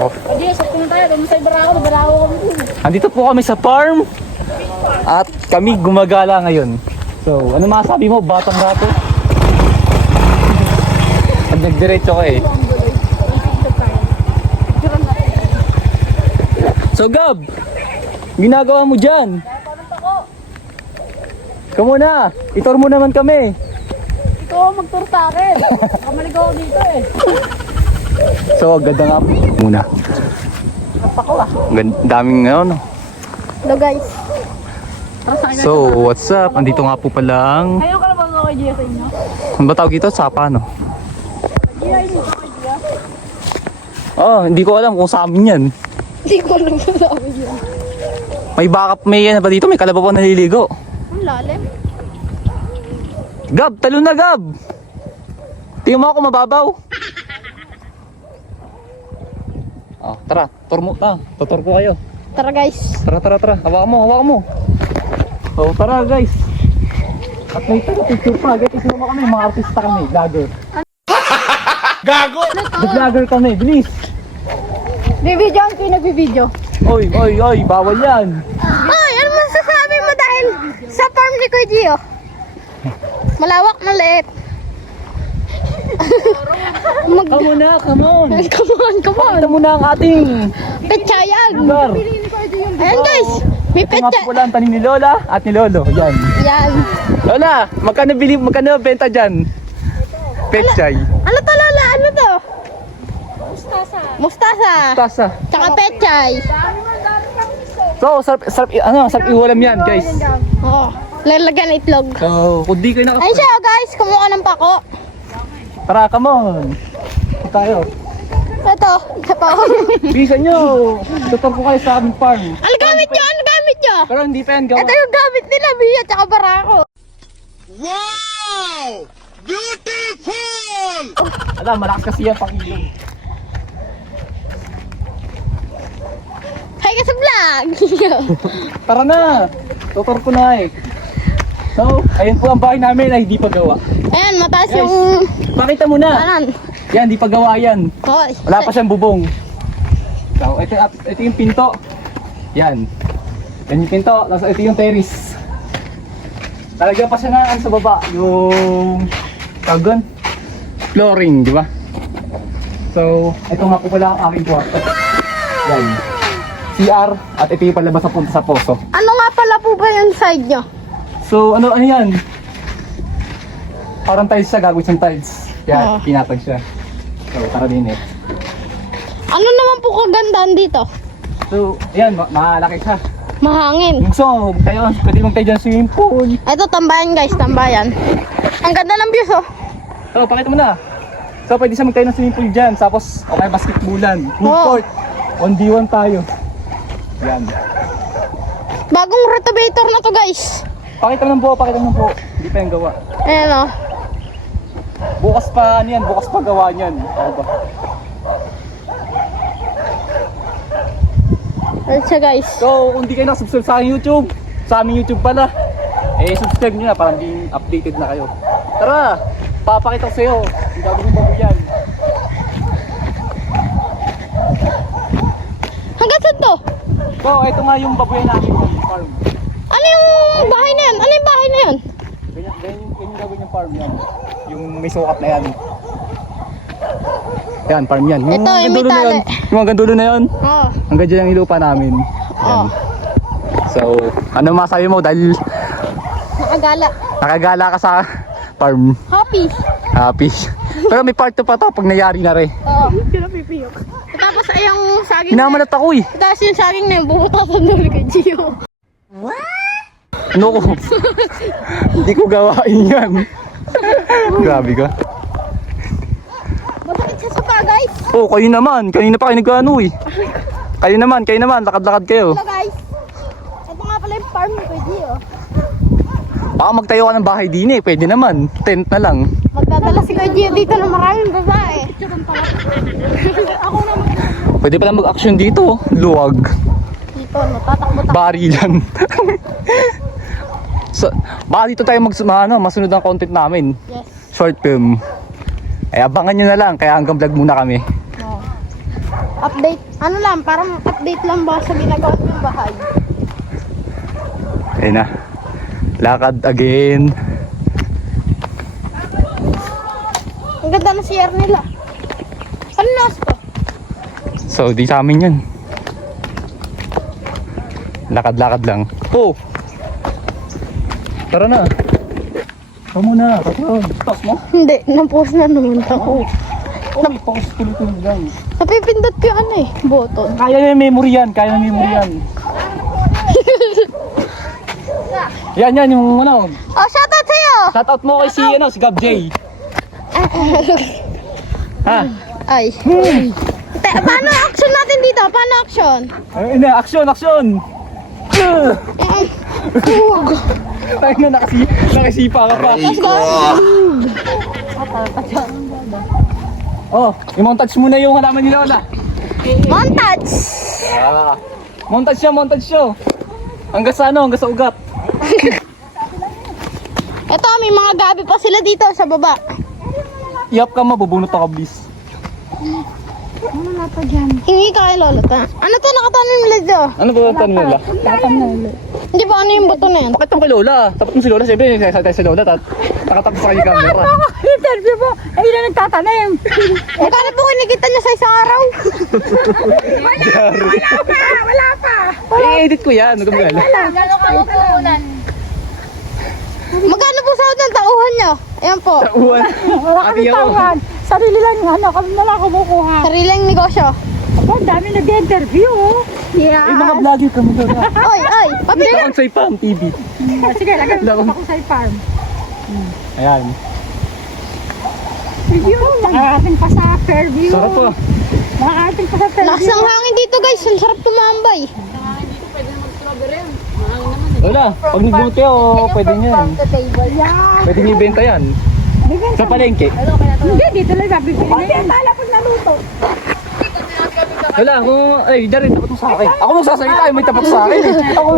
Adios, kung tayo, doon sa Barako kami. Andito po kami sa farm at kami gumagala ngayon. So, ano masabi mo, batang rato? Pag nagdiretso ko eh. So Gab, ginagawa mo dyan? Ikaw muna, itor mo naman kami. Ikaw mag-tour sa akin. Kamaligaw ako dito eh. So, ganda nga muna. Napako ah. Daming ano. Hello guys. So, what's up? Andito nga po pala ang... Ngayon ka na ba ako kay Gia sa inyo? Ano ba tawag ito? Sapa, no? Gia, inyo ka kay Gia? Oh, hindi ko alam kung sa amin yan. Hindi ko alam kung sa akin yun. May backup, may ano ba dito? May kalabaw pa naliligo. Ang lalim. Gab, talon na Gab! Tingnan mo ako mababaw. Oh, tara, tutor ko kayo. Tara guys. Tara. Hawakan mo. Oh, tara guys. At may picture pa. Get isama kami, mga artista kami, vlogger. Gago! Vlogger kami, bilis. Bibidyo ang pinag-bibidyo. Oy, bawal yan. Ay, ano masasabi mo dahil sa farm ni Kuya Gio? Malawak, maliit. Come on. Come on. Ito muna ang ating Petsayan. lugar. Ayan guys, may Ito nga petsa. po pala ang tanim ni Lola at ni Lolo. Yan. Yan. Lola, magkano benta dyan? Pechay. Ano to Lola? Ano to? Mustasa. Tasa. Tsaka pechay. So, sarap iwalam yan, guys. Oo. Lalagyan itlog. So, kung di kayo Ay siya guys, kumuha ng pako. Tara, come on. Ito tayo. Ito, isa pa. Bilisan nyo. Tutor ko kayo sa aming farm. Ano gamit nyo? Pero hindi pa yan gawa. Ito yung gamit nila, Bia, tsaka Barako. Wow! Beautiful! Alam, malakas kasi yan pang ilong. Hi ka sa vlog! Tara na. Tutor ko na eh. So, ayun po ang bahay namin ay hindi pa gawa. Ayan, mataas Guys, yung pakita mo na. kanan. Yan, hindi pa gawa yan. Hoy. Wala pa siyang bubong. So, ito yung pinto. Yan. Yan yung pinto. Tapos ito yung terrace. Talagyan pa siya na sa baba. Yung tagon. Flooring, di ba? So, ito nga po pala ang aking kwarto. Yan. CR. At ito yung palabas sa punta sa poso. Ano nga pala po ba yung side nyo? So, ano yan? Parang tiles siya, gagawin siyang tiles. Kaya Oo. pinatag siya. So, tara din eh. Ano naman po kagandaan dito? So, ayan, malaki siya. Mahangin. So, tayo, pwede mong tayo dyan swimming pool. Ito, tambayan guys, tambayan. Ang ganda ng views oh. So, pakita mo na. So, pwede siya magtayo ng swimming pool dyan. Tapos, okay, basketballan. Full Oo. court. 1v1 tayo. Yan. Bagong renovator na to guys. Pakita mo ng buo. Hindi pa yung gawa. Ayan oh. Bukas pa, ano yan, bukas pa gawa niyan. Ako ba? Ayan siya guys. So, kung di kayo nakasubscribe sa aking YouTube, sa aming YouTube pala, eh, subscribe nyo na para maging updated na kayo. Tara, papakita ko sa'yo. Ang gagawin mo yan. Hanggang saan to? So, ito nga yung babuyan namin yung farm. Ano yung bahay na yan? Ano yung bahay na yan? Ganyan yung gagawin yung farm yan. Yung may sukat na yan. Yan, farm yan. Ito, yung may gandulo na tali. yun. Yung hanggang dulo na yun. Oo. Hanggang dyan yung lupa namin. Oo. So, ano masabi mo dahil Nakagala. nakagala ka sa farm? Happy. Happy. Pero may part 2 pa to pag nangyari na rin. Oo. Pinapipiyok. Tapos ay yung saging. Hinamalat ako eh. Tapos yung saging na yun, bubutasan doon kay Gio. Ano ko? Hindi ko gawain yan. Grabe ka. Masakit siya sa paa guys. Oh, kayo naman. Kanina pa kayo nag-ano eh. Kayo naman. Lakad-lakad kayo. Hello guys. Ito nga pala yung farm ni Kuya Gio. Baka magtayo ka ng bahay din eh. Pwede naman. Tent na lang. Magdadala si Kuya Gio dito ng maraming babae. Ako naman. Pwede pala mag-action dito. Luwag. Dito, natatakbo. Barilan. So, baka dito tayo masunod ang content namin. Yes. Short film. Ay abangan nyo na lang. Kaya hanggang vlog muna kami. Oo. Update. Ano lang, parang update lang ba sa ginagawa ng bahay. Ayun na. Lakad again. Ang ganda ng CR nila. Ano nas ko? So, di sa amin yan. Lakad-lakad lang. Oh! Tara na. Tara muna. Tapos mo? Hindi, na-post na naman ako. Oh, may focus tuloy-tuloy lang. Napipindot ko yung ano eh, button. Kaya na yung memory yan. Kaya na yung memory yan. Yan yung ano. Oh, shoutout sa'yo! Shoutout mo kay si Gab J. Ha? Ay. Paano action natin dito? Paano action? Ay, na, action! Tayo na nakasipa ka pa. Oh, i-montage muna yung halaman ni Lola. Montage! Montage siya. Hanggang sa ugat. Ito, may mga gabi pa sila dito sa baba. Iyap ka, mabubunot ako, please. Ano na to dyan? Hingi ka kay Lolo ta. Ano to nakatanim nila dito? Ano ba yung Lola? Hindi ba ano yung buto na yan? Bakit tong kay Lola? Tapat mo si Lola, siyempre nagsasalita si Lola, nakatapos sa kanya camera. Interview mo, ay na nagtatanim. Magkano po kinikita niya sa isang araw? Wala pa. I-edit ko yan, huwag kang magala. Gano'n ka upunan? Magkano po sahod ng tauhan niyo? Ayan po. Tauhan. Wala kami Ati ako. tawag. Sarili lang yung ano, kami na lang kumukuha. Sariling negosyo. Ako, ang dami nag-interview. Yeah. Ay, mga vlogger kami doon. Oy, papili. Lakang sa Ipam TV. Sige, lagyan mo ako sa farm. Ayan. Yun, nakarating pa sa Fairview. Sarap po. Nakarating pa sa Fairview. Lakas ng hangin dito guys. Ang sarap tumambay. Wala, pag nagbunot kayo, pwede nyo yan. Yeah. Pwede nyo ibenta yan. Sa palengke. Hindi, dito lang nabibili na yan. Tala pag naluto. Wala, ay, Darin, tapat mo sa akin. Ako magsasalita, may tapat sa akin eh. Ako,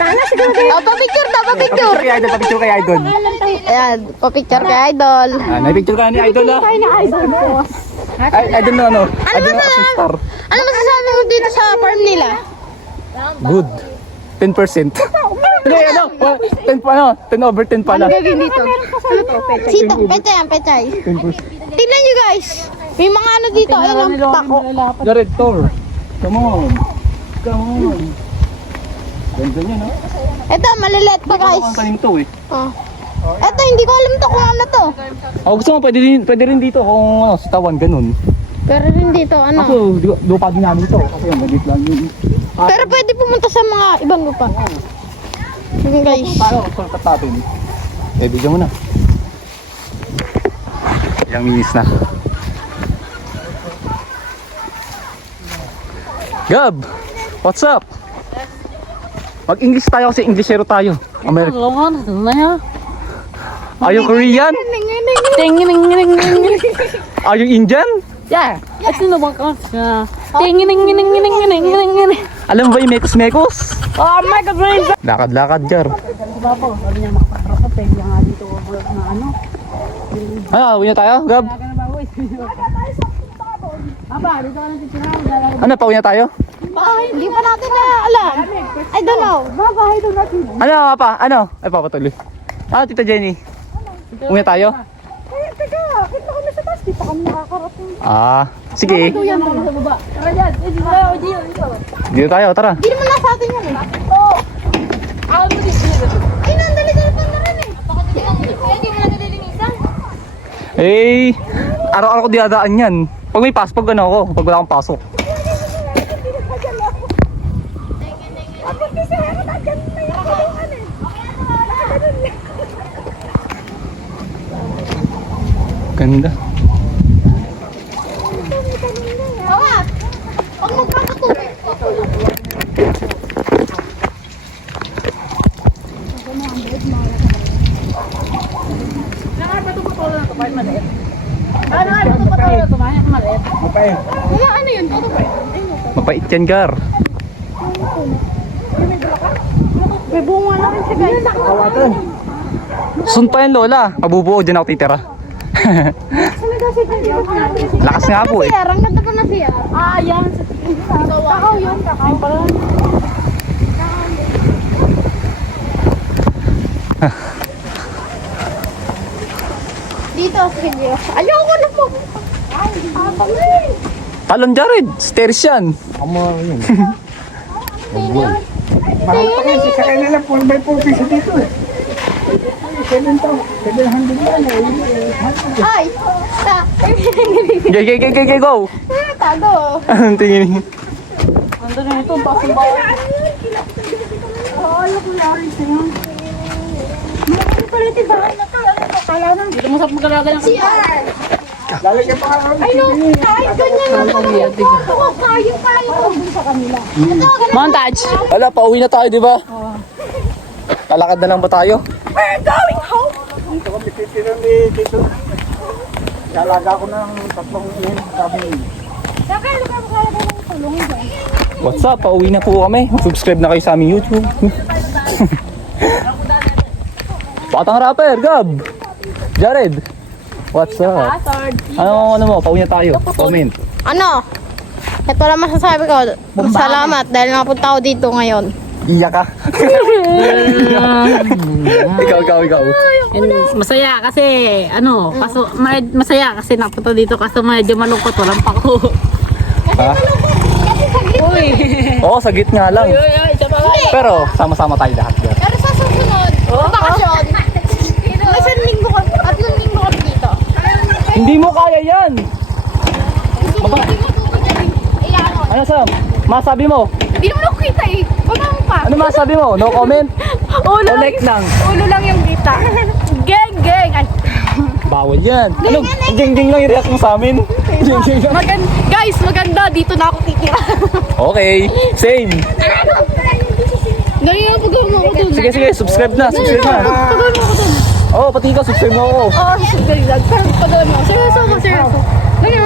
Tala, siguro Oh, papicture daw, papicture. papicture kay Idol. Ayan, papicture kay Idol. Napicture ka ni Idol ah. tayo na idol boss. Ay, Idol na ano? Idol na action star. Ano masasabi mo dito sa farm nila? Good. 10%. Hindi, 10 over 10 pala. Gagawin dito. Sito, pechay yan, pechay. 10%. Tingnan nyo guys. May mga ano dito. Ayun ang tako. The red tour. Come on. Ganda niya, no? Ito, maliliit pa guys. Ang tanim to eh. Oh. Ito, hindi ko alam to kung ano to. Ako gusto mo, pwede rin dito kung ano, sa tawan, ganun. Pero rin dito, ano. Ako, lupa din namin ito. Kasi yung maliit lang yun. Pero pwede pumunta sa mga ibang lupa. Yun guys. Paano, sultat natin. Bigyan mo na. Ilang minutes na. Gab! What's up? Mag-English tayo kasi Englishero tayo. Are you Korean? Are you Indian? Yeah. Ito na bang ka? Alam mo ba yung mekos-mekos? Oh my God, brain. Lakad-lakad, Jar. Diba po, sabi niya makakarapot eh. Yung nga dito na ano. Uwi na tayo, Gab? Aba, dito ka lang titirahan. Ano, pauwi na tayo? Hindi pa natin na alam. I don't know. Babahay doon natin. Ano, pa? Ano? Ay, papatuloy. Tita Jenny? Uwi na tayo? Eh, teka, kita kami sa taas. Dito kami nakakarating. Sige. Yan lang sa baba. Tara dyan. Dito tayo, dito. Dito tayo, tara. Hindi naman nasa atin yan eh. Ay, nandali-dali pa na rin eh. Hindi mo nadalilinisan. Eh, araw-araw ko dinadaan yan. Pag may pasok, pag ano ako, pag wala akong pasok. Ganda. Mama, pag magkakatubig ko. Mapait. Mama, ano yun? Toto ba? Mapait yan, Gar. May bunga na rin siya guys. Sun pa yan, Lola. Mabubuo, dyan ako titira. Lakas nga po eh. Ang ganda pa na siya. Ah, yan. Kakao yun, kakao pala. Dito, sige. Ayoko na po. Talon Jared, stairs yan. Mahal pa kasi sa kanila, 4x4 piso dito eh. 700 yan eh. Ay! Go! Tago. Anong tingin? Ando na ito, basong bawa. Dito mo sa pagkalaga ng CR! Lalagyan pa ako. Ay no, kahit ganyan lang ako. Kaya sa kanila. montage. Wala, pauwi na tayo, di ba? Lalakad na lang ba tayo? Dito kami titira ni dito. Lalaga ko ng 3 ihin. Sabi What's up? Pauwi na po kami. Subscribe na kayo sa aming YouTube. Batang rapper, Gab! Jared! What's up? Ano mo? Pauwi na tayo. Comment. Ano? Ito lang masasabi ko. Salamat dahil napunta ako dito ngayon. Iyak ka. ikaw. And masaya kasi, ano, kaso, masaya kasi napunta dito kaso medyo malungkot, walang pako. Ha? Uy! Oo, sa gitna lang. Pero, sama-sama tayo lahat dyan. Pero sa susunod, bakasyon. Isang linggo ka, 3 linggo kami dito. Hindi mo kaya yan! Hindi mo pupagaling. Iyan mo. Ano Sam? Masabi mo? Hindi mo lang kita eh. Wala mo pa. Ano masabi mo? No comment? Ulo O like lang? Ulo lang yung kita. Geng, geng. Ay, Bawal yan. Ano? Ding-ding lang yung react mo sa amin. Ding-ding lang. guys, maganda. Dito na ako titira. Okay, same. Ganyan ang pagawin mo ako dun. Sige, subscribe na. Pagawin mo ako dun. Oo, pati ikaw, subscribe mo ako. Oo, sige lang. Pero pagawin mo. Seryoso. Ganyan